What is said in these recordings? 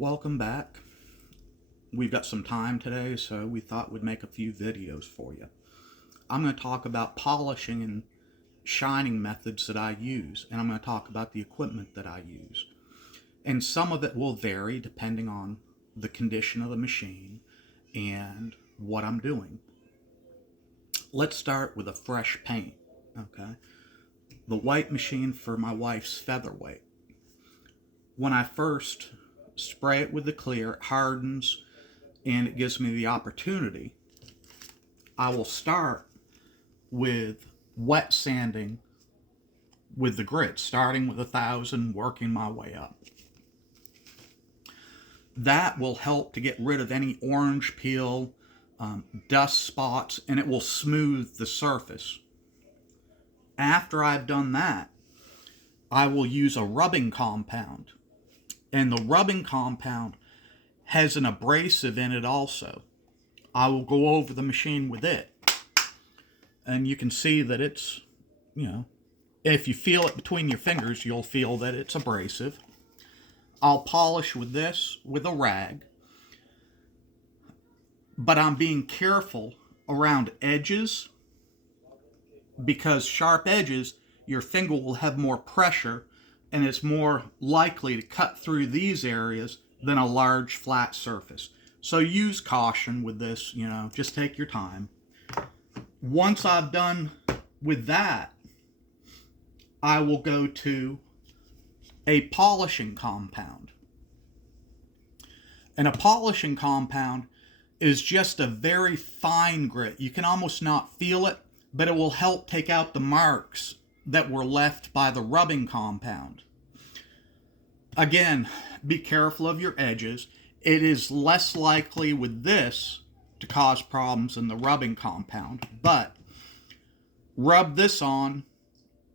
Welcome back. We've got some time today, so we thought we'd make a few videos for you. I'm going to talk about polishing and shining methods that I use, and I'm going to talk about the equipment that I use. And some of it will vary depending on the condition of the machine and what I'm doing. Let's start with a fresh paint, okay? The white machine for my wife's Featherweight. When I first spray it with the clear, it hardens and it gives me the opportunity. I will start with wet sanding with the grit, starting with 1,000, working my way up. That will help to get rid of any orange peel, dust spots, and it will smooth the surface. After I've done that, I will use a rubbing compound. And the rubbing compound has an abrasive in it also. I will go over the machine with it. And you can see that it's, if you feel it between your fingers, you'll feel that it's abrasive. I'll polish with this with a rag. But I'm being careful around edges, because sharp edges, your finger will have more pressure and it's more likely to cut through these areas than a large flat surface. So use caution with this, just take your time. Once I've done with that, I will go to a polishing compound. And a polishing compound is just a very fine grit. You can almost not feel it, but it will help take out the marks that were left by the rubbing compound. Again, be careful of your edges. It is less likely with this to cause problems than the rubbing compound, but rub this on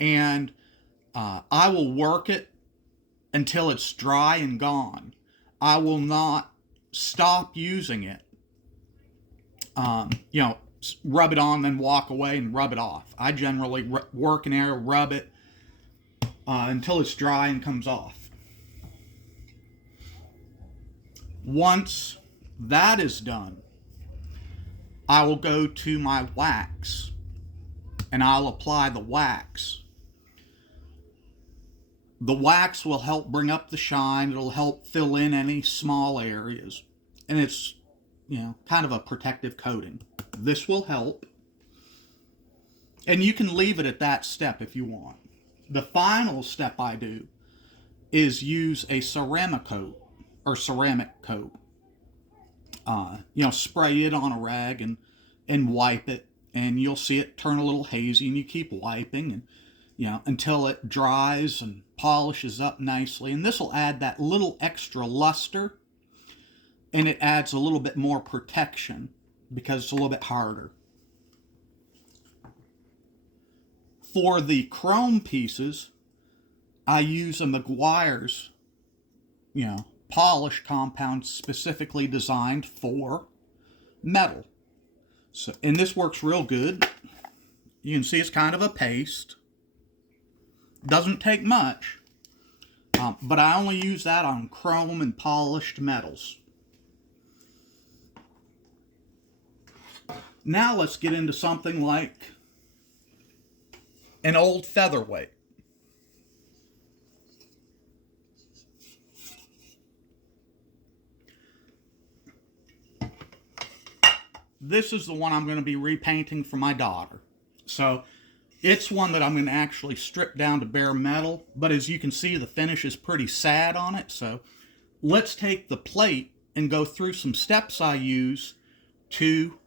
and I will work it until it's dry and gone. I will not stop using it. Rub it on, then walk away and rub it off. I generally work an area, rub it until it's dry and comes off. Once that is done, I will go to my wax and I'll apply the wax. The wax will help bring up the shine. It'll help fill in any small areas. And it's, kind of a protective coating. This will help. And you can leave it at that step if you want. The final step I do is use a ceramic coat. Spray it on a rag and wipe it. And you'll see it turn a little hazy, and you keep wiping and until it dries and polishes up nicely. And this will add that little extra luster, and it adds a little bit more protection because it's a little bit harder. For the chrome pieces, I use a Meguiar's, polish compound specifically designed for metal. So, and this works real good. You can see it's kind of a paste. Doesn't take much, but I only use that on chrome and polished metals. Now let's get into something like an old Featherweight. This is the one I'm going to be repainting for my daughter. So it's one that I'm going to actually strip down to bare metal, but as you can see, the finish is pretty sad on it. So let's take the plate and go through some steps I use to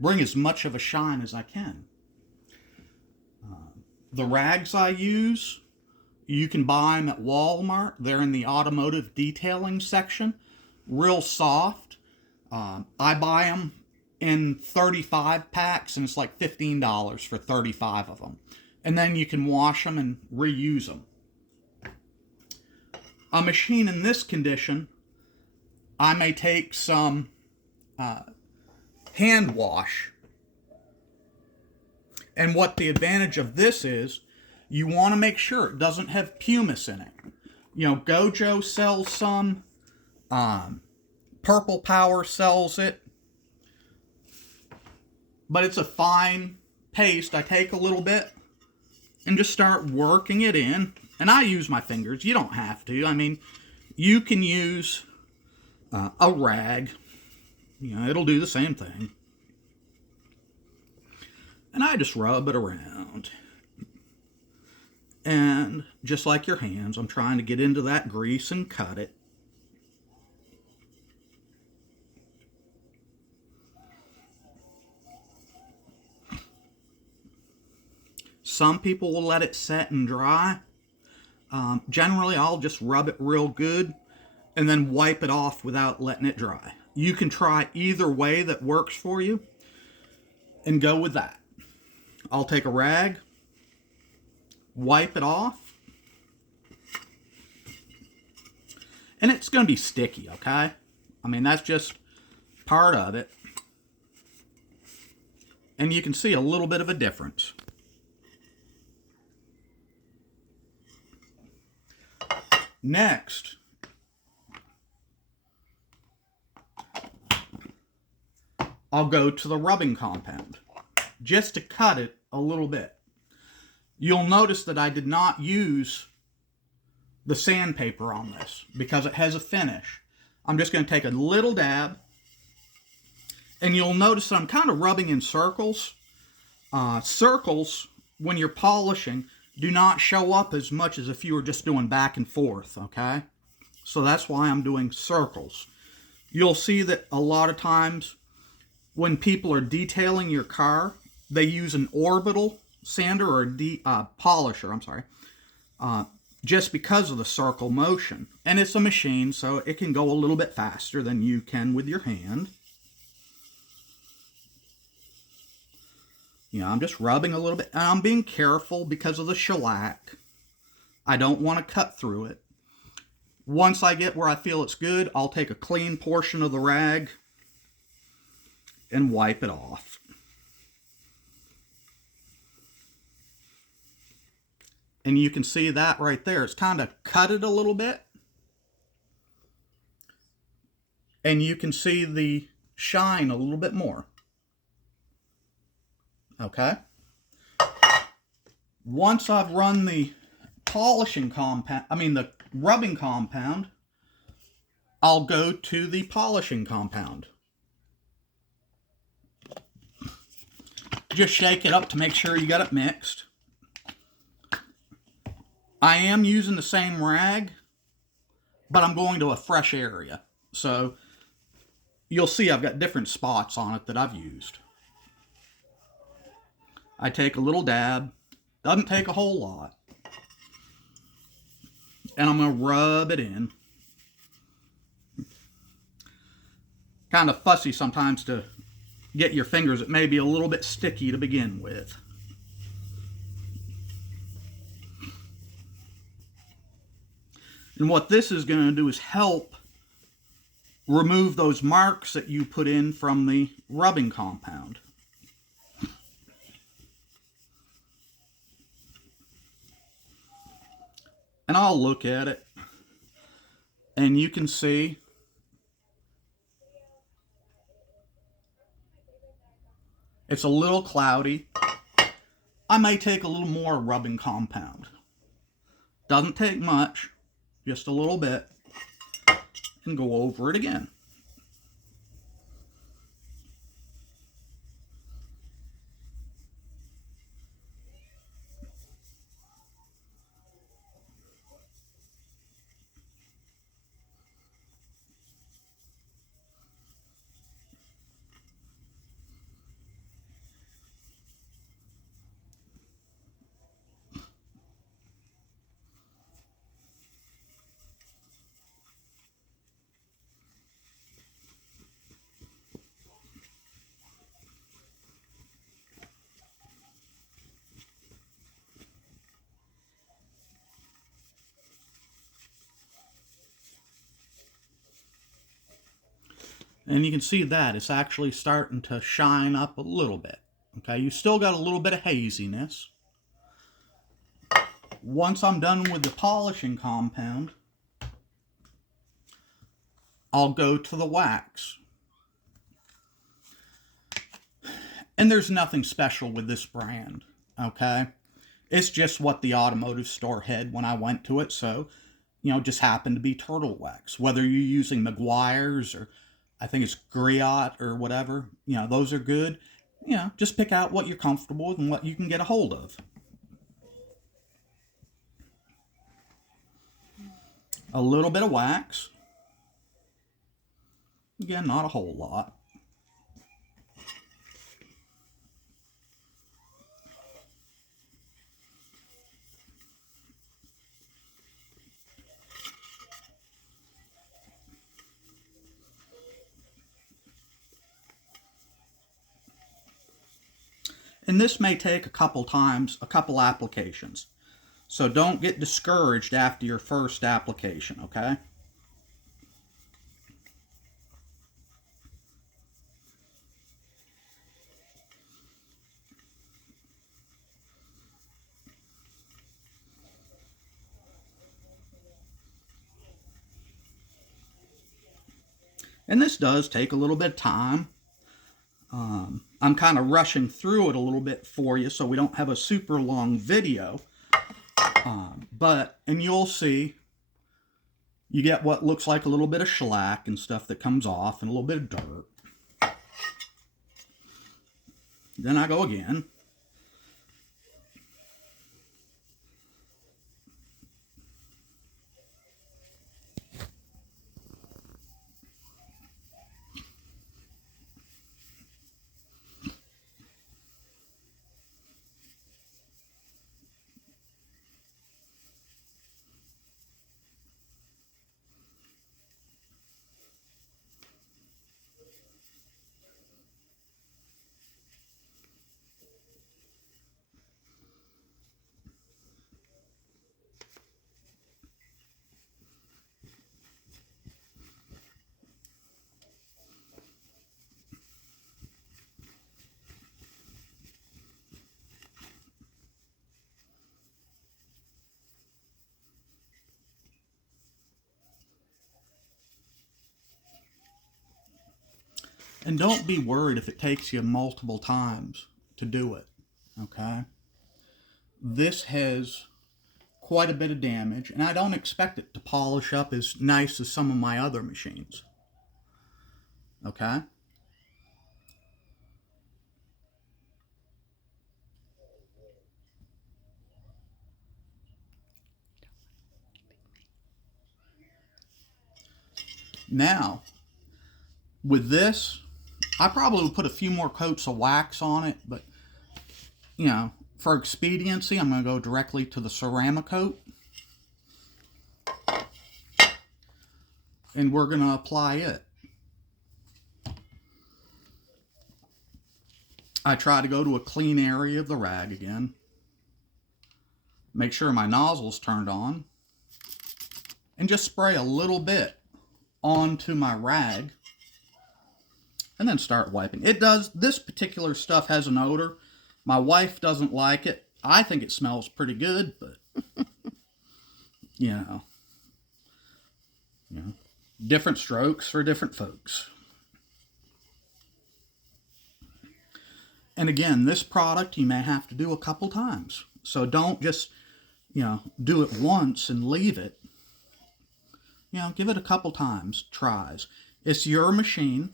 bring as much of a shine as I can. The rags I use, you can buy them at Walmart. They're in the automotive detailing section. Real soft. I buy them in 35 packs, and it's like $15 for 35 of them. And then you can wash them and reuse them. A machine in this condition, I may take some hand wash. And what the advantage of this is, you want to make sure it doesn't have pumice in it. Gojo sells some Purple Power sells it, but it's a fine paste. I take a little bit and just start working it in. And I use my fingers. You don't have to. I mean, you can use a rag. You know, it'll do the same thing. And I just rub it around. And just like your hands, I'm trying to get into that grease and cut it. Some people will let it set and dry. Generally, I'll just rub it real good and then wipe it off without letting it dry. You can try either way that works for you and go with that. I'll take a rag, wipe it off, and it's going to be sticky, okay? I mean, that's just part of it. And you can see a little bit of a difference. Next, I'll go to the rubbing compound just to cut it a little bit. You'll notice that I did not use the sandpaper on this because it has a finish. I'm just going to take a little dab, and you'll notice that I'm kind of rubbing in circles. Circles, when you're polishing, do not show up as much as if you were just doing back and forth, okay? So that's why I'm doing circles. You'll see that a lot of times when people are detailing your car, they use an orbital sander or a polisher, just because of the circle motion. And it's a machine, so it can go a little bit faster than you can with your hand. You know, I'm just rubbing a little bit, and I'm being careful because of the shellac. I don't want to cut through it. Once I get where I feel it's good, I'll take a clean portion of the rag and wipe it off. And you can see that right there. It's kind of cut it a little bit. And you can see the shine a little bit more. Okay? Once I've run the the rubbing compound, I'll go to the polishing compound. Just shake it up to make sure you got it mixed. I am using the same rag, but I'm going to a fresh area. So you'll see I've got different spots on it that I've used. I take a little dab, doesn't take a whole lot, and I'm going to rub it in. Kind of fussy sometimes to get your fingers. It may be a little bit sticky to begin with. And what this is going to do is help remove those marks that you put in from the rubbing compound. And I'll look at it, and you can see it's a little cloudy. I may take a little more rubbing compound. Doesn't take much, just a little bit, and go over it again. And you can see that it's actually starting to shine up a little bit. Okay, you still got a little bit of haziness. Once I'm done with the polishing compound, I'll go to the wax. And there's nothing special with this brand, okay? It's just what the automotive store had when I went to it, so, just happened to be turtle wax. Whether you're using Meguiar's or I think it's Griot or whatever, those are good. Just pick out what you're comfortable with and what you can get a hold of. A little bit of wax. Again, not a whole lot. And this may take a couple applications. So don't get discouraged after your first application, okay? And this does take a little bit of time. I'm kind of rushing through it a little bit for you so we don't have a super long video. And you'll see, you get what looks like a little bit of shellac and stuff that comes off and a little bit of dirt. Then I go again. And don't be worried if it takes you multiple times to do it, okay? This has quite a bit of damage, and I don't expect it to polish up as nice as some of my other machines, okay? Now, with this, I probably would put a few more coats of wax on it, but, for expediency, I'm going to go directly to the ceramic coat. And we're going to apply it. I try to go to a clean area of the rag again. Make sure my nozzle's turned on. And just spray a little bit onto my rag. And then start wiping. This particular stuff has an odor. My wife doesn't like it. I think it smells pretty good, but, different strokes for different folks. And again, this product you may have to do a couple times. So don't just, do it once and leave it. Give it a couple times, tries. It's your machine.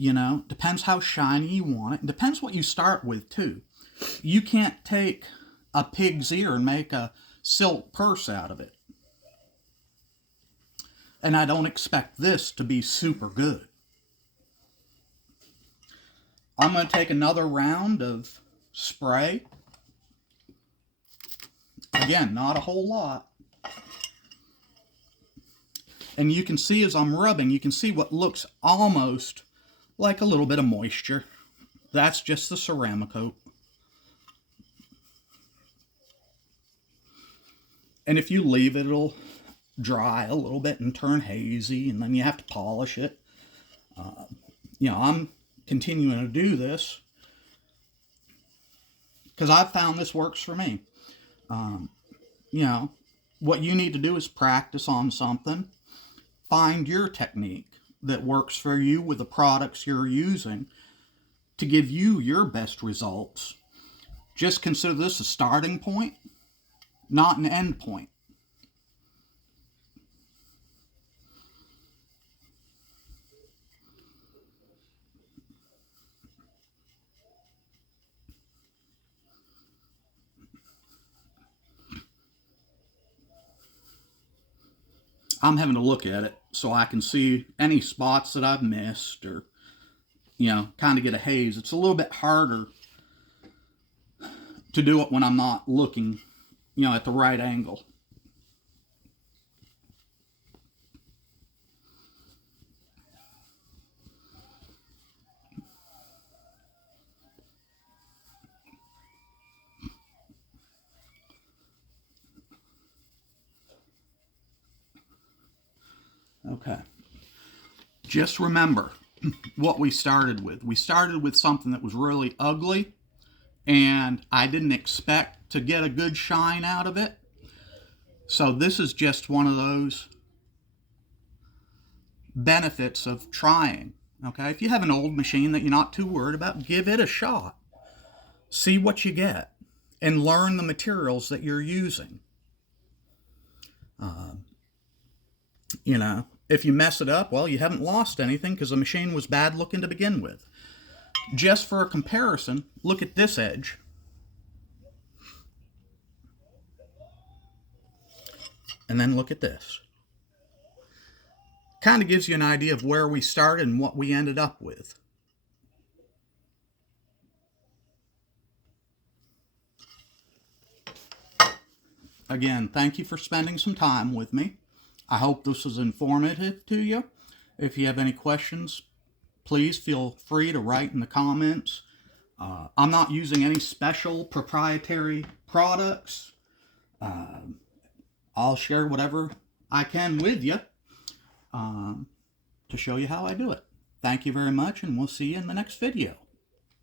Depends how shiny you want it. Depends what you start with, too. You can't take a pig's ear and make a silk purse out of it. And I don't expect this to be super good. I'm going to take another round of spray. Again, not a whole lot. And you can see as I'm rubbing, you can see what looks almost like a little bit of moisture. That's just the ceramic coat. And if you leave it, it'll dry a little bit and turn hazy, and then you have to polish it. I'm continuing to do this because I've found this works for me. What you need to do is practice on something. find your technique that works for you with the products you're using to give you your best results. Just consider this a starting point, not an end point. I'm having to look at it so I can see any spots that I've missed, or, kind of get a haze. It's a little bit harder to do it when I'm not looking, at the right angle. Okay. Just remember what we started with. We started with something that was really ugly, and I didn't expect to get a good shine out of it. So this is just one of those benefits of trying. Okay, if you have an old machine that you're not too worried about, give it a shot. See what you get and learn the materials that you're using. If you mess it up, well, you haven't lost anything because the machine was bad looking to begin with. Just for a comparison, look at this edge. And then look at this. Kind of gives you an idea of where we started and what we ended up with. Again, thank you for spending some time with me. I hope this was informative to you. If you have any questions, please feel free to write in the comments. I'm not using any special proprietary products. I'll share whatever I can with you to show you how I do it. Thank you very much, and we'll see you in the next video.